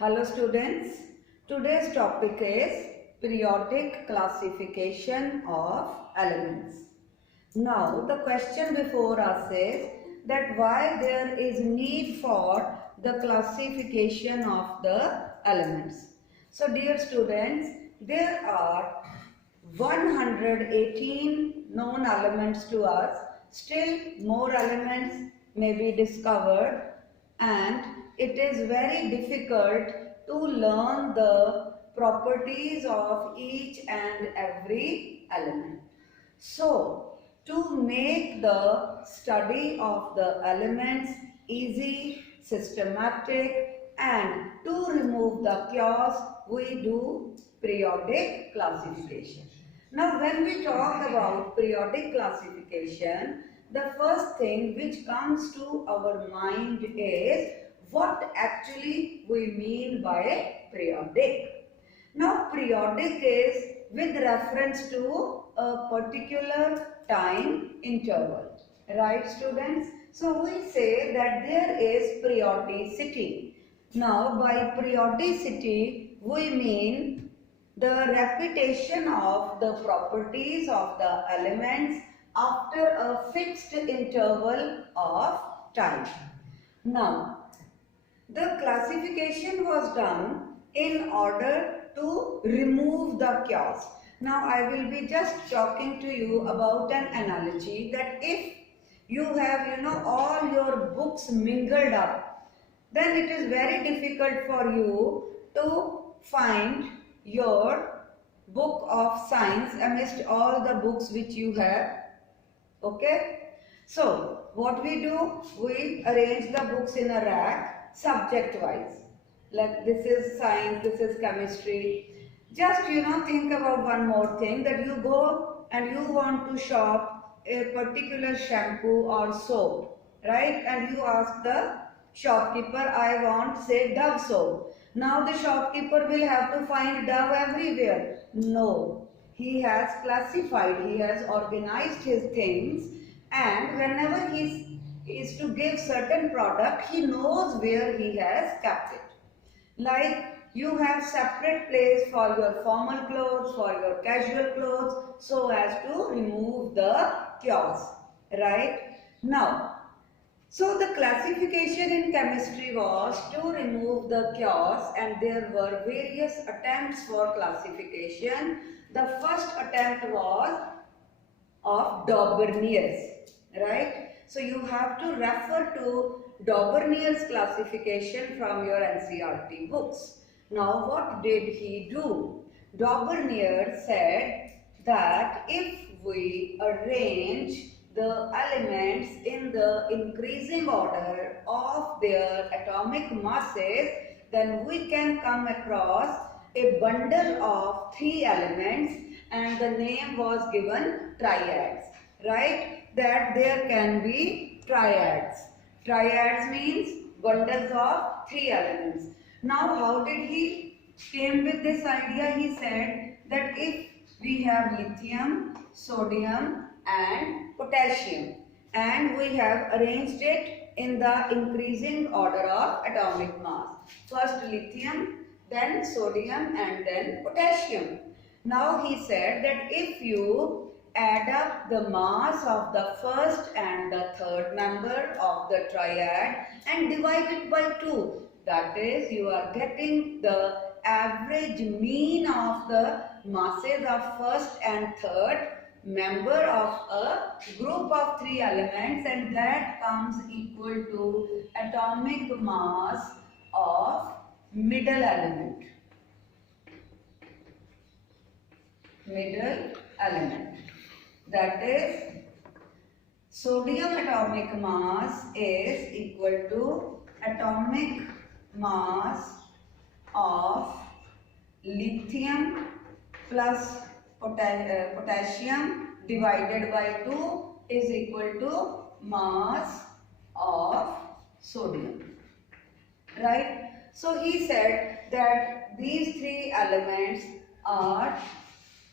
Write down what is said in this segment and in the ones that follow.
Hello students, today's topic is periodic classification of elements. Now the question before us is that why there is need for the classification of the elements. So dear students, there are 118 known elements to us. Still more elements may be discovered, and it is very difficult to learn the properties of each and every element. So, to make the study of the elements easy, systematic, and to remove the chaos, we do periodic classification. Now, when we talk about periodic classification, the first thing which comes to our mind is what actually we mean by periodic. Now, periodic is with reference to a particular time interval, right students? So we say that there is periodicity. Now, by periodicity we mean the repetition of the properties of the elements after a fixed interval of time. Now, the classification was done in order to remove the chaos. Now, I will be just talking to you about an analogy that if you have, all your books mingled up, then it is very difficult for you to find your book of science amidst all the books which you have. Okay, so what we do, we arrange the books in a rack subject wise, like this is science, this is chemistry. Just think about one more thing, that you go and you want to shop a particular shampoo or soap, right? And you ask the shopkeeper, I want, say, Dove soap. Now the shopkeeper will have to find Dove everywhere. No, he has classified, he has organized his things, and whenever he is to give certain product, he knows where he has kept it. Like you have separate place for your formal clothes, for your casual clothes, so as to remove the chaos, right? Now, so the classification in chemistry was to remove the chaos, and there were various attempts for classification. The first attempt was of Dobereiner's, right? So you have to refer to Dobereiner's classification from your NCERT books. Now what did he do? Dobereiner said that if we arrange the elements in the increasing order of their atomic masses, then we can come across a bundle of 3 elements, and the name was given triads, right? That there can be triads. Triads means bundles of 3 elements. Now how did he came with this idea? He said that if we have lithium, sodium and potassium, and we have arranged it in the increasing order of atomic mass. First lithium, then sodium and then potassium. Now he said that if you add up the mass of the first and the third member of the triad and divide it by 2, that is, you are getting the average mean of the masses of first and third member of a group of 3 elements, and that comes equal to atomic mass of middle element. Middle element. That is, sodium atomic mass is equal to atomic mass of lithium plus potassium divided by 2 is equal to mass of sodium, right? So he said that these 3 elements are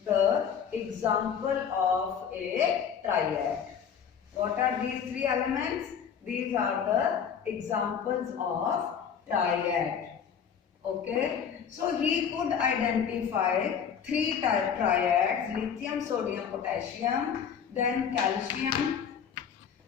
the example of a triad. What are these 3 elements? These are the examples of triad. Okay, so he could identify three triads: lithium, sodium, potassium, then calcium,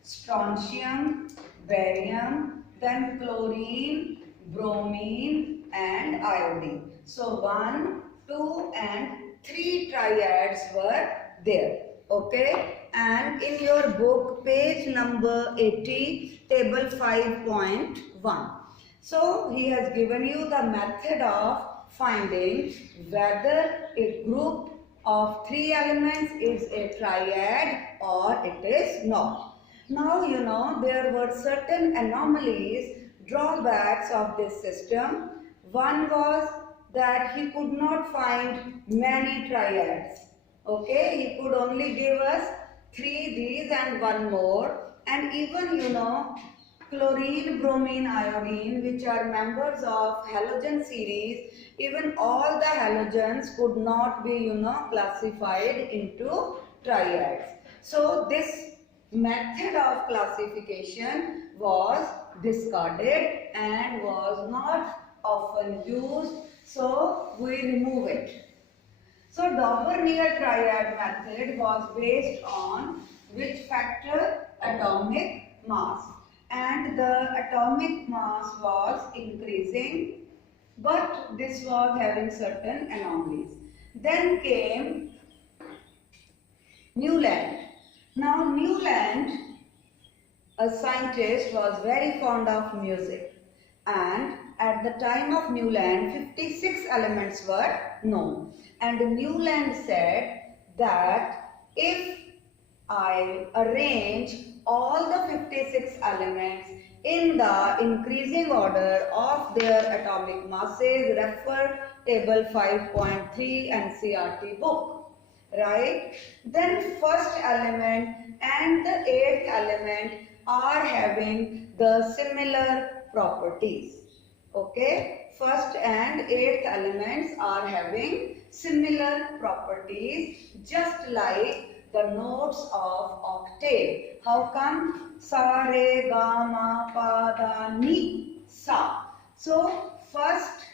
strontium, barium, then chlorine, bromine and iodine. So 1, 2 and 3 triads were there. Okay, and in your book page number 80, table 5.1. So he has given you the method of finding whether a group of 3 elements is a triad or it is not. Now you know there were certain anomalies, drawbacks of this system. One was that he could not find many triads. Okay, he could only give us 3 these and 1 more, and even you know chlorine, bromine, iodine, which are members of halogen series, even all the halogens could not be, classified into triads. So this method of classification was discarded and was not often used, so we remove it. So Dobereiner's triad method was based on which factor? Atomic mass. And the atomic mass was increasing, but this was having certain anomalies. Then came Newland. Now Newland, a scientist, was very fond of music, and at the time of Newland 56 elements were known, and Newland said that if I arrange all the 56 elements in the increasing order of their atomic masses, refer table 5.3 NCERT book, right? Then first element and the eighth element are having the similar properties. Okay, first and eighth elements are having similar properties, just like the notes of octave. How come? Sa, re, ga, ma, pa, da, ni, sa. So first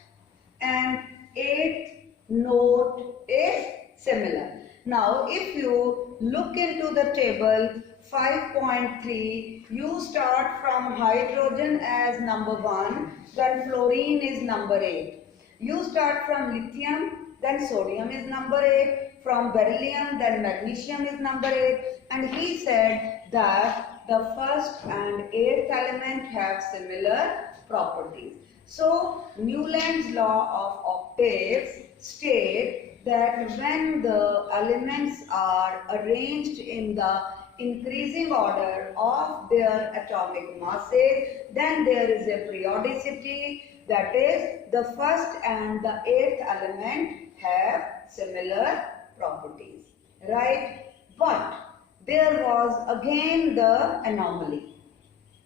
and eighth note is similar. Now if you look into the table 5.3, you start from hydrogen as number 1, then fluorine is number 8. You start from lithium, then sodium is number 8, from beryllium, then magnesium is number 8, and he said that the first and eighth element have similar properties. So Newland's law of octaves state that when the elements are arranged in the increasing order of their atomic masses, then there is a periodicity, that is the first and the eighth element have similar properties, right? But there was again the anomaly,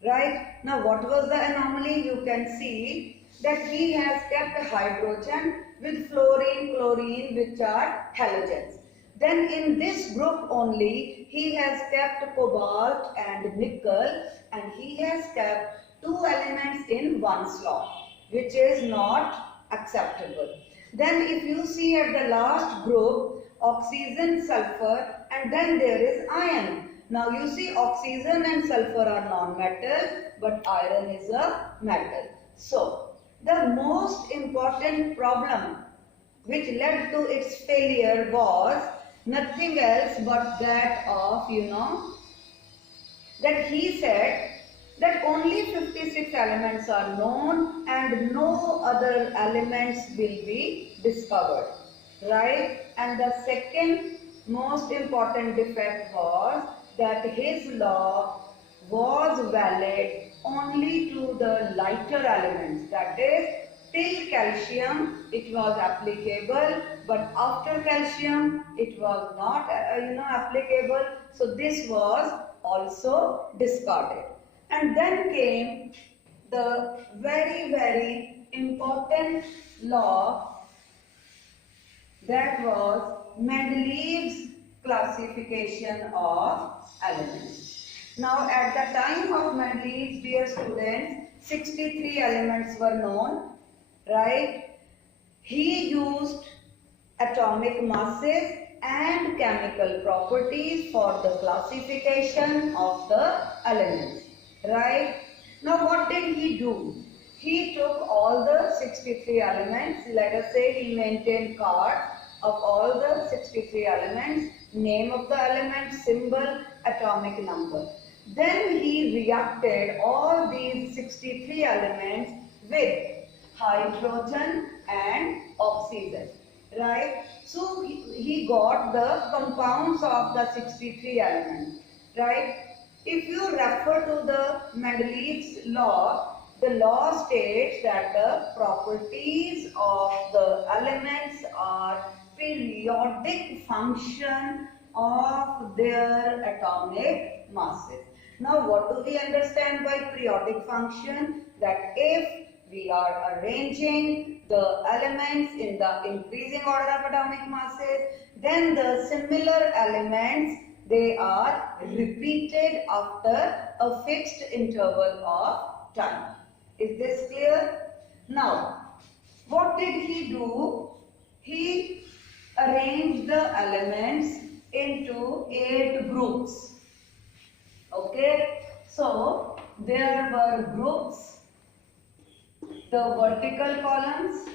right? Now what was the anomaly? You can see that he has kept hydrogen with fluorine, chlorine, which are halogens. Then in this group only he has kept cobalt and nickel, and he has kept 2 elements in 1 slot, which is not acceptable. Then if you see at the last group, oxygen, sulfur, and then there is iron. Now you see oxygen and sulfur are non-metal, but iron is a metal. So the most important problem which led to its failure was nothing else but that of, that he said that only 56 elements are known and no other elements will be discovered, right? And the second most important defect was that his law was valid only to the lighter elements, that is till calcium it was applicable, but after calcium it was not applicable. So this was also discarded. And then came the very, very important law, that was Mendeleev's classification of elements. Now at the time of Mendeleev, dear students, 63 elements were known, right? He used atomic masses and chemical properties for the classification of the elements, right? Now what did he do? He took all the 63 elements, let us say he maintained cards of all the 63 elements, name of the element, symbol, atomic number. Then he reacted all these 63 elements with hydrogen and oxygen, right? So he got the compounds of the 63 elements, right? If you refer to the Mendeleev's law, the law states that the properties of the elements are periodic function of their atomic masses. Now what do we understand by periodic function? That if we are arranging the elements in the increasing order of atomic masses, then the similar elements, they are repeated after a fixed interval of time. Is this clear? Now, what did he do? He arranged the elements into 8 groups. Okay, so there were groups, the vertical columns,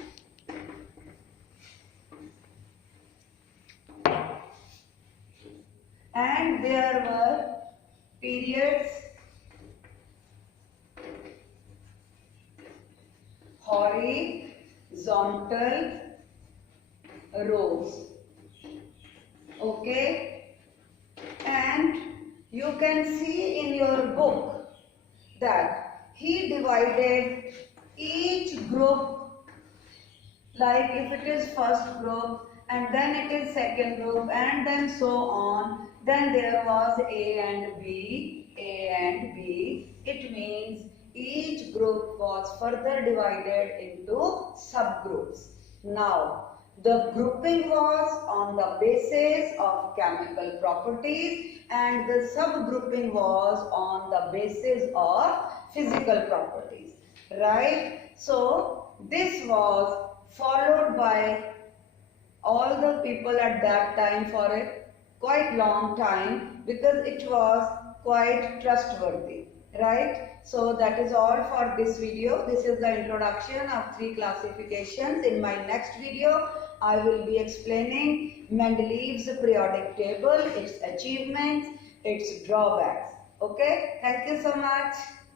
and there were periods, horizontal rows. Okay, and you can see in your book that he divided each group, like if it is first group and then it is second group and then so on, then there was A and B, A and B. It means each group was further divided into subgroups. Now, the grouping was on the basis of chemical properties and the subgrouping was on the basis of physical properties, right? So, this was followed by all the people at that time for a quite long time because it was quite trustworthy, right? So that is all for this video. This is the introduction of 3 classifications. In my next video, I will be explaining Mendeleev's periodic table, its achievements, its drawbacks. Okay, thank you so much.